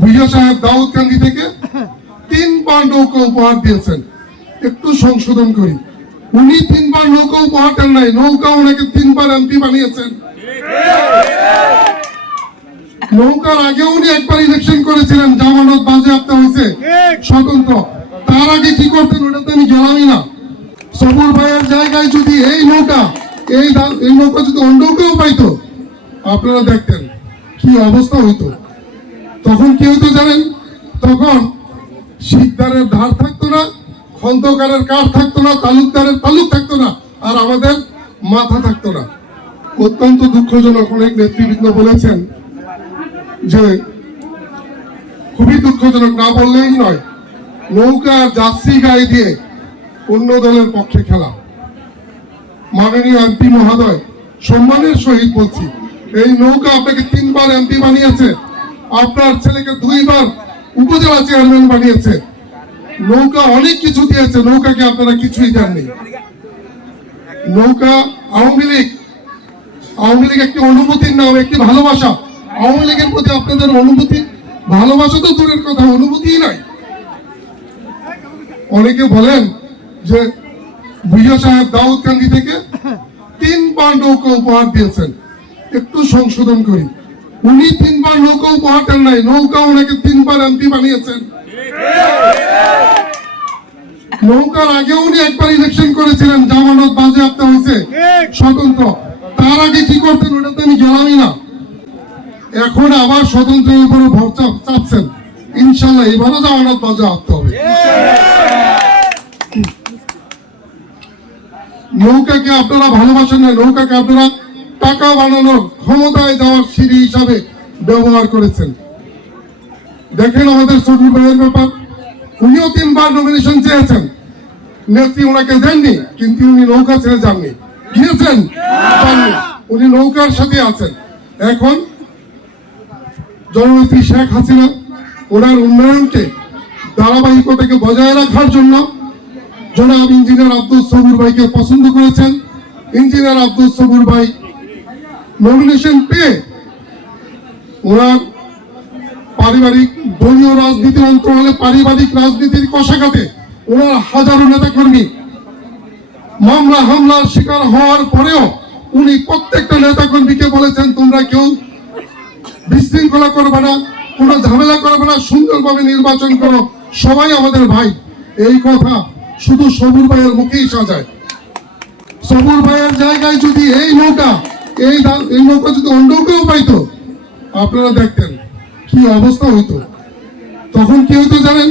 ভুইয়া সাহেব দাউদকান্দি থেকে 3 বার নৌকা উপহার দিয়েছেন। একটু সংশোধন করি, উনি 3 বার নৌকা উপহার দেন নাই, নৌকা ওনাকে 3 বার এমপি বানিয়েছেন। নৌকার আগে উনি একবার ইলেকশন করেছিলেন, জামানত বাজেয়াপ্ত হয়েছে স্বতন্ত্র। তার আগে কি করতেন ওটাতে আমি গেলামই না। সবুর ভাইয়ের জায়গায় যদি এই নৌকা যদি অন্য কেউ পাইতো, আপনারা দেখতেন কি অবস্থা হইতো। তখন কি হইতো জানেন? তখন শিকদারের ধার থাকতো না, খন্দকারের কাঠ থাকতো না, তালুকদারের তালুক থাকতো না, আর আমাদের মাথা থাকতো না। অত্যন্ত দুঃখজনক, অনেক নেতৃবৃন্দ বলেছেন যে খুবই দুঃখজনক, না বললেই নয়, নৌকার যাত্রী গায়ে দিয়ে অন্য দলের পক্ষে খেলা। মাননীয় এমপি মহোদয়, সম্মানের সহিত বলছি, এই নৌকা আপনাকে 3 বার এমপি বানিয়েছে, আপনার ছেলেকে 2 বার উপজেলা চেয়ারম্যান বানিয়েছে। নৌকা অনেক কিছু দিয়েছে, নৌকাকে আপনারা কিছুই দেননি। নৌকা আওয়ামী লীগ একটি অনুভূতির নাম, একটি ভালোবাসা। আওয়ামী লীগের প্রতি আপনাদের অনুভূতি, ভালোবাসা তো দূরের কথা, অনুভূতিই নাই। অনেকে বলেন যে ভুইয়া সাহেব দাউদকান্দি থেকে 3 বার নৌকা উপহার দিয়েছেন। একটু সংশোধন করি, উনি 3 বার নৌকা উপহার দেন নাই, নৌকা ওনাকে 3 বার এমপি বানিয়েছেন। নৌকার আগে উনি একবার ইলেকশন করেছিলেন, জামানত বাজেয়াপ্ত হয়েছে স্বতন্ত্র। তার আগে কি করতেন ওটাতে আমি গেলামই না। এখন আবার স্বতন্ত্রের উপরে ভর চাপছেন, ইনশাল্লাহ এবারও জামানত বাজেয়াপ্ত হবে। নৌকাকে আপনারা ভালোবাসেন না, নৌকাকে আপনারা টাকা বানানোর ক্ষমতায় দেওয়ার সিঁড়ি হিসাবে ব্যবহার করেছেন। দেখেন আমাদের সবুর ভাইয়ের ব্যাপার, উনিও 3 বার নমিনেশন চেয়েছেন, নেত্রী ওনাকে দেননি, কিন্তু উনি নৌকা ছেড়ে যাননি, গিয়েছেন, উনি নৌকার সাথে আছেন। এখন জননেত্রী শেখ হাসিনা ওনার উন্নয়নকে ধারাবাহিকতাকে বজায় রাখার জন্য জনাব ইঞ্জিনিয়ার আব্দুল সবুর ভাইকে পছন্দ করেছেন। ইঞ্জিনিয়ার আব্দুল সবুর ভাই নমিনেশন পেয়ে ওনার পারিবারিক দলীয় রাজনীতির অন্তরালে পারিবারিক রাজনীতির কষাঘাতে ওনার হাজারো নেতাকর্মী মামলা হামলার শিকার হওয়ার পরেও উনি প্রত্যেকটা নেতাকর্মীকে বলেছেন, তোমরা কেউ বিশৃঙ্খলা করবে না, কোনো ঝামেলা করবে না, সুন্দরভাবে নির্বাচন করো, সবাই আমাদের ভাই। এই কথা শুধু সবুর ভাইয়ের মুখেই সাজায়। সবুর ভাইয়ের জায়গায় যদি এই নৌকা যদি অন্য কেউ পাইতো, আপনারা দেখতেন কি অবস্থা হইতো। তখন কি হইতো জানেন?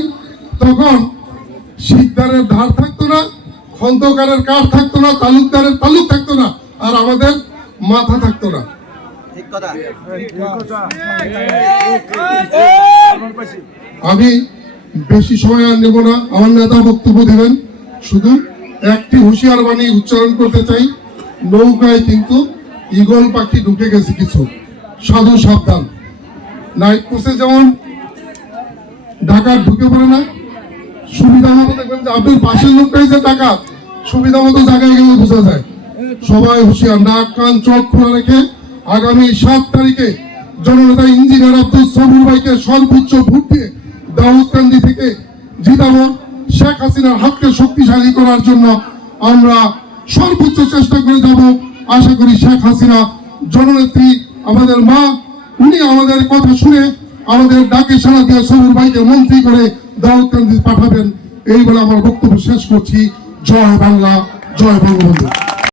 তখন শিকদারের ধার থাকতো না, খন্দকারের কাঠ থাকতো না, তালুকদারের তালুক থাকতো না, আর আমাদের মাথা থাকতো না। আমি বেশি সময় আর নেব না, আমার নেতা বক্তব্য দেবেন। শুধু একটি হুঁশিয়ার বাণী উচ্চারণ করতে চাই, নৌকায় কিন্তু ঈগল পাখি ঢুকে গেছে কিছু, সাধু সাবধান। নাইট কোর্সে যেমন ডাকাত ঢুকে পড়ে না, সুবিধা মতো দেখবেন যে আপনার পাশের লোকটাই যে ডাকাত, সুবিধা মতো জায়গায় গেলে বোঝা যায়। সবাই হুঁশিয়ার, নাক কান চোখ খোলা রেখে আগামী 7 তারিখে জননেতা ইঞ্জিনিয়ার আব্দুল সবুর ভাইকে সর্বোচ্চ ভোট দিয়ে দাউদকান্দি থেকে জিতাবো। শেখ হাসিনার হাতকে শক্তিশালী করার জন্য আমরা সর্বোচ্চ চেষ্টা করে যাব। আশা করি শেখ হাসিনা জননেত্রী, আমাদের মা, উনি আমাদের কথা শুনে আমাদের ডাকে সাড়া দিয়ে সবুর ভাইকে মন্ত্রী করে দাউদকান্দি পাঠাবেন। এই বলে আমার বক্তব্য শেষ করছি। জয় বাংলা, জয় বঙ্গবন্ধু।